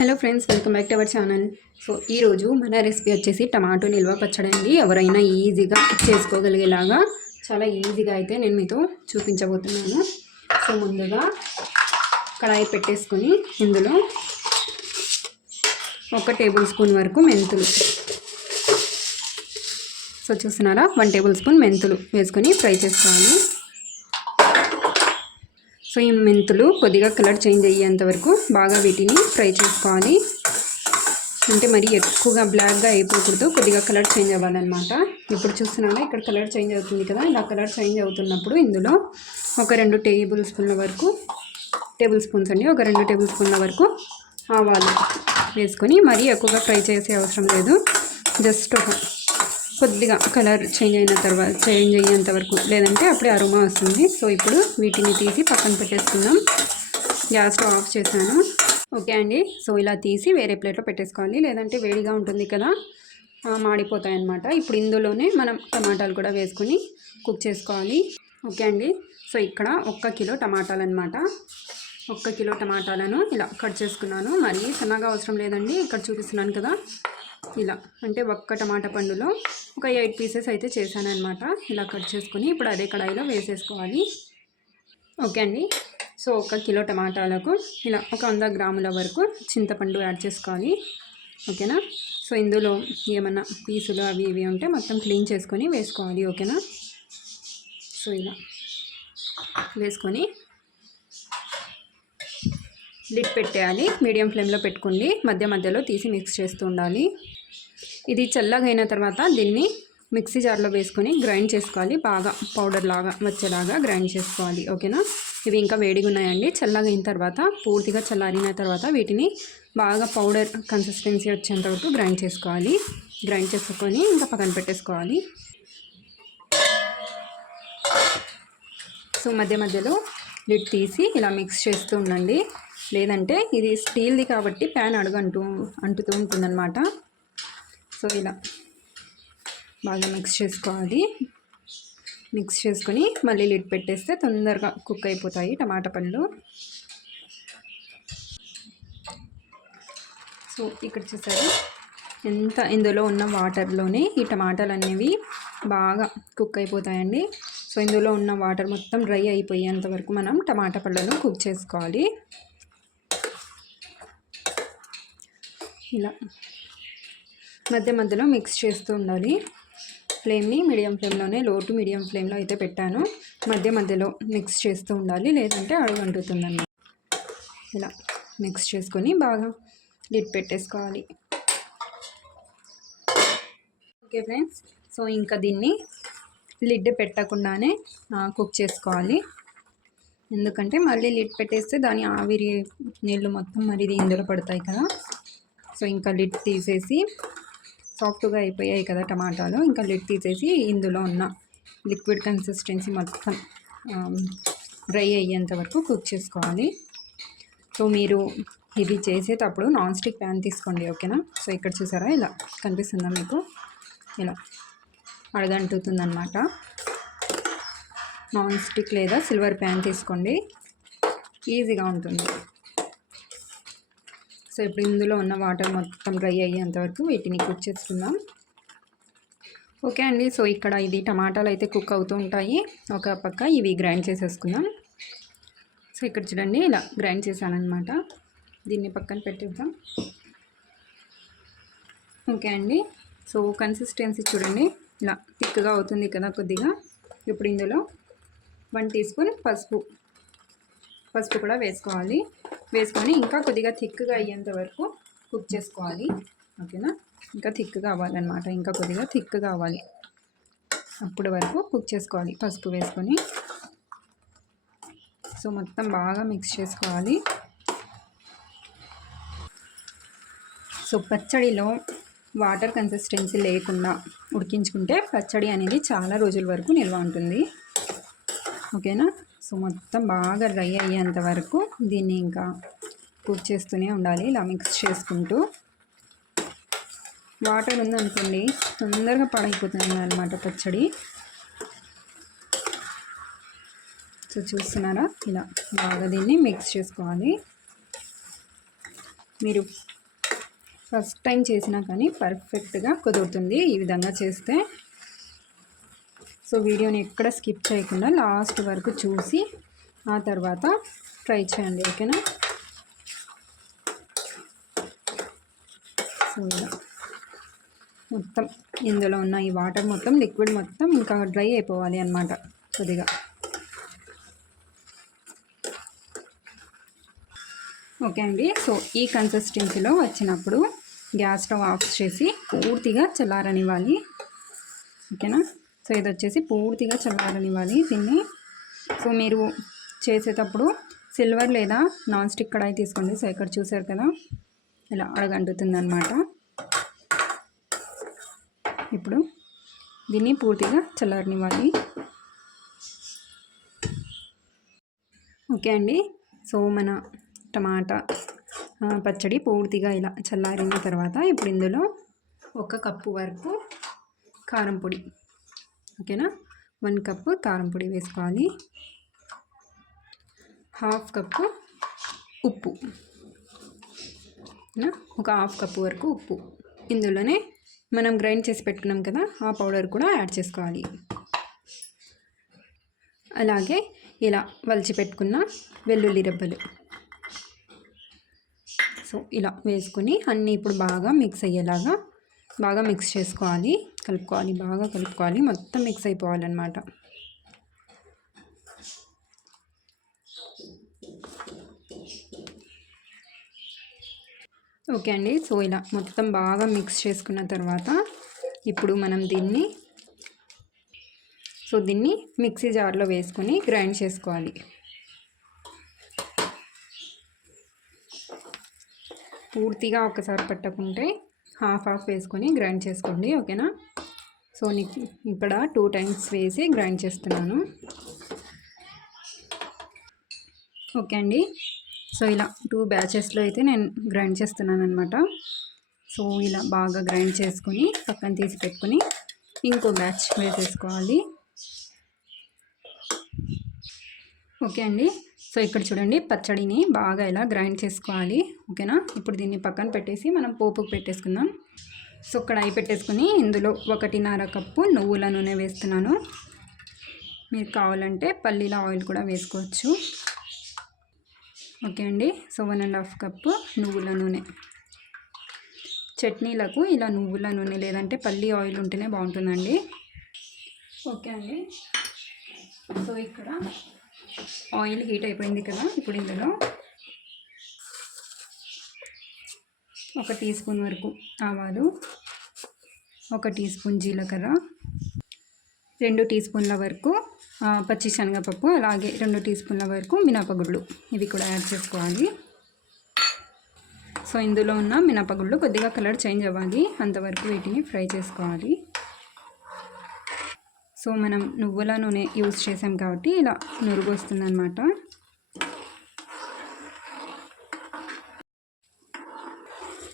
Hello friends welcome back to our channel so ఈరోజు మన recipe వచ్చేసి టమాటో నిల్వ పచ్చడి అండి. ఎవరైనా ఈజీగా చేసుకోగలిగేలాగా చాలా ఈజీగా అయితే నేను మీతో చూపించబోతున్నాను. సో ముందుగా కడాయి పెట్టేసుకొని ఇందులో ఒక టేబుల్ స్పూన్ వరకు మెంతులు. సో చూస్తున్నారా? వన్ టేబుల్ స్పూన్ మెంతులు వేసుకొని ఫ్రై చేసుకోవాలి. సో ఈ మెంతులు కొద్దిగా కలర్ చేంజ్ అయ్యేంత వరకు బాగా వీటిని ఫ్రై చేసుకోవాలి. అంటే మరి ఎక్కువగా బ్లాక్గా అయిపోకూడదు కొద్దిగా కలర్ చేంజ్ అవ్వాలన్నమాట. ఇప్పుడు చూస్తున్నారా ఇక్కడ కలర్ చేంజ్ అవుతుంది కదా ఇలా కలర్ చేంజ్ అవుతున్నప్పుడు ఇందులో ఒక రెండు టేబుల్ స్పూన్ల వరకు టేబుల్ స్పూన్స్ అండి ఒక రెండు టేబుల్ స్పూన్ల వరకు ఆవాలు వేసుకొని మరీ ఎక్కువగా ఫ్రై చేసే అవసరం లేదు. జస్ట్ ఒక కొద్దిగా కలర్ చేంజ్ అయిన తర్వాత చేంజ్ అయ్యేంత వరకు లేదంటే అప్పుడే అరుమా వస్తుంది. సో ఇప్పుడు వీటిని తీసి పక్కన పెట్టేసుకుందాం. గ్యాస్ స్టవ్ ఆఫ్ చేశాను. ఓకే అండి. సో ఇలా తీసి వేరే ప్లేట్లో పెట్టేసుకోవాలి. లేదంటే వేడిగా ఉంటుంది కదా. మాడిపోతాయి అన్నమాట ఇప్పుడు ఇందులోనే మనం టమాటాలు కూడా వేసుకొని కుక్ చేసుకోవాలి. ఓకే అండి. సో ఇక్కడ ఒక్క కిలో టమాటాలు అనమాట ఒక్క కిలో టమాటాలను ఇలా కట్ చేసుకున్నాను. మరీ సన్నగా అవసరం లేదండి. ఇక్కడ చూపిస్తున్నాను కదా. ఇలా అంటే ఒక్క టమాటా పండులో ఒక ఎయిట్ పీసెస్ అయితే చేశాను అనమాట ఇలా కట్ చేసుకొని ఇప్పుడు అదే కడాయిలో వేసేసుకోవాలి. ఓకే అండి. సో ఒక కిలో టమాటాలకు ఇలా ఒక వంద గ్రాముల వరకు చింతపండు యాడ్ చేసుకోవాలి. ఓకేనా? సో ఇందులో ఏమన్నా పీసులు అవి ఇవి ఉంటే మొత్తం క్లీన్ చేసుకొని వేసుకోవాలి. ఓకేనా? సో ఇలా వేసుకొని లిడ్ పెట్టేయాలి. మీడియం ఫ్లేమ్లో పెట్టుకోండి. మధ్య మధ్యలో తీసి మిక్స్ చేస్తూ ఉండాలి. ఇది చల్లగా అయిన తర్వాత దీన్ని మిక్సీ జార్లో వేసుకొని గ్రైండ్ చేసుకోవాలి. బాగా పౌడర్ లాగా వచ్చేలాగా గ్రైండ్ చేసుకోవాలి. ఓకేనా? ఇవి ఇంకా వేడిగా ఉన్నాయండి. చల్లగా అయిన తర్వాత పూర్తిగా చల్లారిన తర్వాత వీటిని బాగా పౌడర్ కన్సిస్టెన్సీ వచ్చేంత వరకు గ్రైండ్ చేసుకోవాలి. గ్రైండ్ చేసుకొని ఇంకా పక్కన పెట్టేసుకోవాలి. సో మధ్య మధ్యలో లిడ్ తీసి ఇలా మిక్స్ చేస్తూ ఉండండి. లేదంటే ఇది స్టీల్ది కాబట్టి ప్యాన్ అడుగంటూ అంటుతూ ఉంటుందన్నమాట. సో ఇలా బాగా మిక్స్ చేసుకోవాలి. మిక్స్ చేసుకొని మళ్ళీ లిడ్ పెట్టేస్తే తొందరగా కుక్ అయిపోతాయి టమాటా పండ్లు. సో ఇక్కడ చూసారు ఎంత ఇందులో ఉన్న వాటర్లోనే ఈ టమాటాలు అనేవి బాగా కుక్ అయిపోతాయండి. సో ఇందులో ఉన్న వాటర్ మొత్తం డ్రై అయిపోయేంత వరకు మనం టమాటా పళ్ళను కుక్ చేసుకోవాలి. ఇలా. మధ్య మధ్యలో మిక్స్ చేస్తూ ఉండాలి. ఫ్లేమ్ని మీడియం ఫ్లేమ్లోనే లో టు మీడియం ఫ్లేమ్లో అయితే పెట్టాను. మధ్య మధ్యలో మిక్స్ చేస్తూ ఉండాలి. లేదంటే అడుగు అంటుతుందన్నమాట. ఇలా మిక్స్ చేసుకొని బాగా లిట్ పెట్టేసుకోవాలి. Okay friends. సో ఇంకా దీన్ని లిడ్ పెట్టకుండానే కుక్ చేసుకోవాలి. ఎందుకంటే మళ్ళీ లిడ్ పెట్టేస్తే దాని ఆవిరి నీళ్ళు మొత్తం మరి ఇందులో పడతాయి కదా. సో ఇంకా లిడ్ తీసేసి సాఫ్ట్గా అయిపోయాయి కదా టమాటాలు. ఇంకా లిడ్ తీసేసి ఇందులో ఉన్న లిక్విడ్ కన్సిస్టెన్సీ మొత్తం డ్రై అయ్యేంత వరకు కుక్ చేసుకోవాలి. సో మీరు ఇది చేసేటప్పుడు నాన్ స్టిక్ ప్యాన్ తీసుకోండి ఓకేనా? సో ఇక్కడ చూసారా ఇలా కనిపిస్తుందా మీకు? ఇలా అడగంటుతుందన్నమాట. నాన్ స్టిక్ లేదా సిల్వర్ ప్యాన్ తీసుకోండి. ఈజీగా ఉంటుంది. సో ఇప్పుడు ఇందులో ఉన్న వాటర్ మొత్తం డ్రై అయ్యేంత వరకు వీటిని కుక్ చేసుకుందాం. ఓకే అండి. సో ఇక్కడ ఇది టమాటాలు అయితే కుక్ అవుతూ ఉంటాయి. ఒక పక్క ఇవి గ్రైండ్ చేసేసుకుందాం. సో ఇక్కడ చూడండి ఇలా గ్రైండ్ చేశానమాట దీన్ని పక్కన పెట్టేద్దాం. ఓకే అండి. సో కన్సిస్టెన్సీ చూడండి. ఇలా థిక్గా అవుతుంది కదా కొద్దిగా. ఇప్పుడు ఇందులో వన్ టీ స్పూన్ పసుపు. పసుపు కూడా వేసుకోవాలి. వేసుకొని ఇంకా కొద్దిగా థిక్గా అయ్యేంత వరకు కుక్ చేసుకోవాలి. ఓకేనా? ఇంకా థిక్గా అవ్వాలన్నమాట. ఇంకా కొద్దిగా థిక్గా అవ్వాలి. అప్పటి వరకు కుక్ చేసుకోవాలి. పసుపు వేసుకొని. సో మొత్తం బాగా మిక్స్ చేసుకోవాలి. సో పచ్చడిలో వాటర్ కన్సిస్టెన్సీ లేకుండా ఉడికించుకుంటే పచ్చడి అనేది చాలా రోజుల వరకు నిల్వ ఉంటుంది. ఓకేనా? సో మొత్తం బాగా డ్రై అయ్యేంత వరకు దీన్ని ఇంకా కుక్ చేస్తూనే ఉండాలి. ఇలా మిక్స్ చేసుకుంటూ. వాటర్ ఉందనుకోండి తొందరగా పడైపోతుంది అనమాట పచ్చడి. సో చూస్తున్నారా? ఇలా బాగా దీన్ని మిక్స్ చేసుకోవాలి. మీరు ఫస్ట్ టైం చేసినా కానీ పర్ఫెక్ట్గా కుదురుతుంది ఈ విధంగా చేస్తే. సో వీడియోని ఎక్కడ స్కిప్ చేయకుండా లాస్ట్ వరకు చూసి ఆ తర్వాత ట్రై చేయండి ఓకేనా? సో మొత్తం ఇందులో ఉన్న ఈ వాటర్ మొత్తం లిక్విడ్ మొత్తం ఇంకా డ్రై అయిపోవాలి అన్నమాట కొద్దిగా. ఓకే అండి సో ఈ కన్సిస్టెన్సీలో వచ్చినప్పుడు గ్యాస్ స్టవ్ ఆఫ్ చేసి పూర్తిగా చల్లారనివ్వాలి ఓకేనా? సో ఇది వచ్చేసి పూర్తిగా చల్లారనివ్వాలి దీన్ని. సో మీరు చేసేటప్పుడు సిల్వర్ లేదా నాన్ స్టిక్ కడాయి తీసుకోండి. సో ఇక్కడ చూసారు కదా ఇలా అడగంటుతుంది అనమాట ఇప్పుడు దీన్ని పూర్తిగా చల్లారనివ్వాలి. ఓకే అండి. సో మన టమాటా పచ్చడి పూర్తిగా ఇలా చల్లారిన తర్వాత ఇప్పుడు ఇందులో ఒక కప్పు వరకు కారం పొడి ఓకేనా? వన్ కప్పు కారం పొడి వేసుకోవాలి. హాఫ్ కప్పు ఉప్పు. ఒక హాఫ్ కప్పు వరకు ఉప్పు. ఇందులోనే మనం గ్రైండ్ చేసి పెట్టుకున్నాం కదా ఆ పౌడర్ కూడా యాడ్ చేసుకోవాలి. అలాగే ఇలా వలిచి పెట్టుకున్న వెల్లుల్లి రెబ్బలు. సో ఇలా వేసుకుని అన్నీ ఇప్పుడు బాగా మిక్స్ అయ్యేలాగా బాగా మిక్స్ చేసుకోవాలి. కలుపుకోవాలి బాగా కలుపుకోవాలి. మొత్తం మిక్స్ అయిపోవాలన్నమాట. ఓకే అండి. సో ఇలా మొత్తం బాగా మిక్స్ చేసుకున్న తర్వాత ఇప్పుడు మనం దీన్ని సో దీన్ని మిక్సీ జార్లో వేసుకొని గ్రైండ్ చేసుకోవాలి. పూర్తిగా ఒకసారి పట్టకుంటే హాఫ్ హాఫ్ వేసుకొని గ్రైండ్ చేసుకోండి. ఓకేనా? సో ఇక్కడ టూ టైమ్స్ వేసి గ్రైండ్ చేస్తున్నాను. ఓకే అండి. సో ఇలా టూ బ్యాచెస్లో అయితే నేను గ్రైండ్ చేస్తున్నాను అనమాట సో ఇలా బాగా గ్రైండ్ చేసుకొని పక్కన తీసి పెట్టుకొని ఇంకో బ్యాచ్ వేసేసుకోవాలి ఓకే అండి. సో ఇక్కడ చూడండి పచ్చడిని బాగా ఇలా గ్రైండ్ చేసుకోవాలి. ఓకేనా? ఇప్పుడు దీన్ని పక్కన పెట్టేసి మనం పోపుకు పెట్టేసుకుందాం. సో కడాయి పెట్టేసుకుని ఇందులో ఒకటిన్నర కప్పు నువ్వుల నూనె వేస్తున్నాను. మీరు కావాలంటే పల్లీల ఆయిల్ కూడా వేసుకోవచ్చు. ఓకే అండి. So one and half cup నువ్వుల నూనె. చట్నీలకు ఇలా నువ్వుల నూనె లేదంటే పల్లీ ఆయిల్ ఉంటేనే బాగుంటుందండి. ఓకే అండి. సో ఇక్కడ ఆయిల్ హీట్ అయిపోయింది కదా ఇప్పుడు ఇందులో ఒక టీ స్పూన్ వరకు ఆవాలు ఒక టీ స్పూన్ జీలకర్ర రెండు టీ స్పూన్ల వరకు పచ్చి శనగపప్పు అలాగే రెండు టీ స్పూన్ల వరకు మినపగుళ్ళు. ఇవి కూడా యాడ్ చేసుకోవాలి. సో ఇందులో ఉన్న మినపగుళ్ళు కొద్దిగా కలర్ చేంజ్ అవ్వాలి. అంతవరకు వీటిని ఫ్రై చేసుకోవాలి. సో మనం నువ్వుల నూనె యూజ్ చేసాం కాబట్టి ఇలా నురుగు వస్తుంది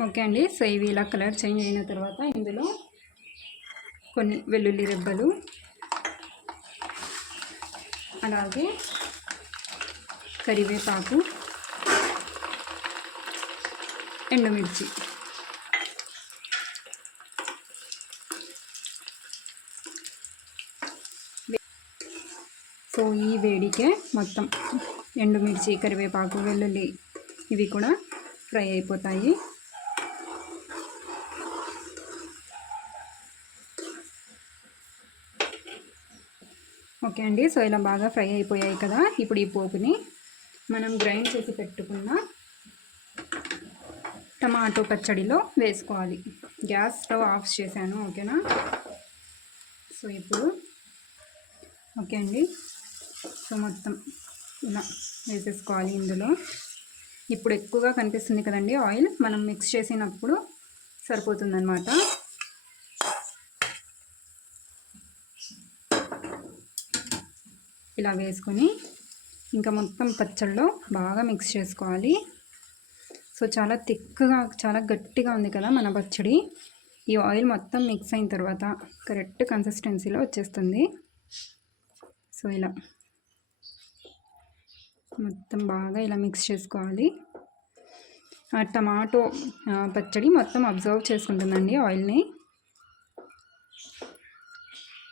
ఓకే అండి. సో ఇవి ఇలా కలర్ చేంజ్ అయిన తర్వాత ఇందులో కొన్ని వెల్లుల్లి రెబ్బలు అలాగే కరివేపాకు ఎండుమిర్చి. సో ఈ వేడికే మొత్తం ఎండుమిర్చి కరివేపాకు వెల్లుల్లి ఇవి కూడా ఫ్రై అయిపోతాయి. ఓకే అండి. సో ఇలా బాగా ఫ్రై అయిపోయాయి కదా ఇప్పుడు ఈ పోపుని. మనం గ్రైండ్ చేసి పెట్టుకున్న టమాటో పచ్చడిలో వేసుకోవాలి. గ్యాస్ స్టవ్ ఆఫ్ చేశాను ఓకేనా? సో ఇప్పుడు ఓకే అండి. సో మొత్తం ఇలా వేసేసుకోవాలి ఇందులో. ఇప్పుడు ఎక్కువగా కనిపిస్తుంది కదండి ఆయిల్. మనం మిక్స్ చేసినప్పుడు సరిపోతుందన్నమాట. ఇలా వేసుకొని ఇంకా మొత్తం పచ్చళ్ళలో బాగా మిక్స్ చేసుకోవాలి. సో చాలా థిక్గా చాలా గట్టిగా ఉంది కదా మన పచ్చడి. ఈ ఆయిల్ మొత్తం మిక్స్ అయిన తర్వాత కరెక్ట్ కన్సిస్టెన్సీలో వచ్చేస్తుంది. సో ఇలా మొత్తం బాగా ఇలా మిక్స్ చేసుకోవాలి. ఆ టమాటో పచ్చడి మొత్తం అబ్జర్వ్ చేసుకుంటుందండి ఆయిల్ని.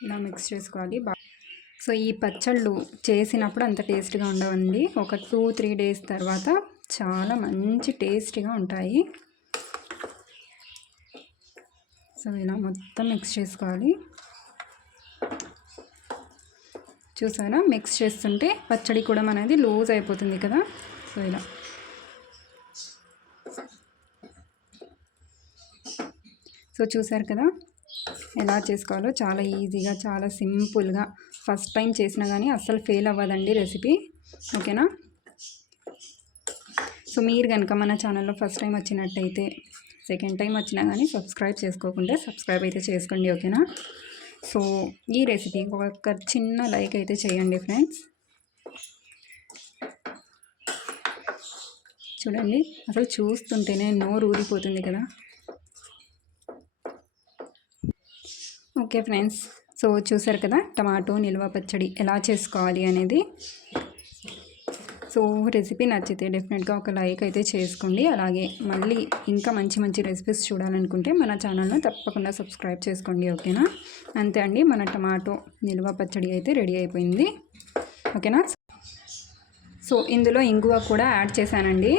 ఇలా మిక్స్ చేసుకోవాలి. బాగా సో ఈ పచ్చళ్ళు చేసినప్పుడు అంత టేస్ట్గా ఉండవండి. ఒక టూ త్రీ డేస్ తర్వాత చాలా మంచి టేస్టీగా ఉంటాయి. సో ఇలా మొత్తం మిక్స్ చేసుకోవాలి. చూసారా? మిక్స్ చేస్తుంటే పచ్చడి కూడా మనది లూజ్ అయిపోతుంది కదా? సో ఇలా. సో చూసారు కదా? ఎలా చేసుకోవాలో చాలా ఈజీగా చాలా సింపుల్గా. ఫస్ట్ టైం చేసినా కానీ అస్సలు ఫెయిల్ అవ్వదండి రెసిపీ. ఓకేనా? సో మీరు కనుక మన ఛానల్లో ఫస్ట్ టైం వచ్చినట్టయితే సెకండ్ టైం వచ్చినా కానీ సబ్స్క్రైబ్ చేసుకోకుండా సబ్స్క్రైబ్ అయితే చేసుకోండి ఓకేనా? సో ఈ రెసిపీ ఒక చిన్న లైక్ అయితే చేయండి ఫ్రెండ్స్. చూడండి అసలు చూస్తుంటేనే నోరు ఊరిపోతుంది కదా. Okay friends. సో చూసారు కదా టమాటో నిల్వ పచ్చడి ఎలా చేసుకోవాలి అనేది. సో రెసిపీ నచ్చితే డెఫినెట్గా ఒక లైక్ అయితే చేసుకోండి. అలాగే మళ్ళీ ఇంకా మంచి మంచి రెసిపీస్ చూడాలనుకుంటే మన ఛానల్ను తప్పకుండా సబ్స్క్రైబ్ చేసుకోండి ఓకేనా? అంతే అండి మన టమాటో నిల్వ పచ్చడి అయితే రెడీ అయిపోయింది. ఓకేనా? సో ఇందులో ఇంగువ కూడా యాడ్ చేశానండి.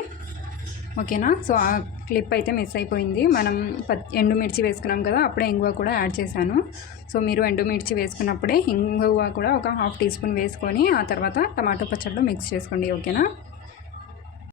ఓకేనా? సో ఆ క్లిప్ అయితే మిస్ అయిపోయింది. మనం ప ఎండుమిర్చి వేసుకున్నాం కదా అప్పుడే ఇంగువ కూడా యాడ్ చేశాను. సో మీరు ఎండుమిర్చి వేసుకున్నప్పుడే ఇంగువ కూడా ఒక హాఫ్ టీ స్పూన్ వేసుకొని ఆ తర్వాత టమాటో పచ్చడిలో మిక్స్ చేసుకోండి. ఓకేనా?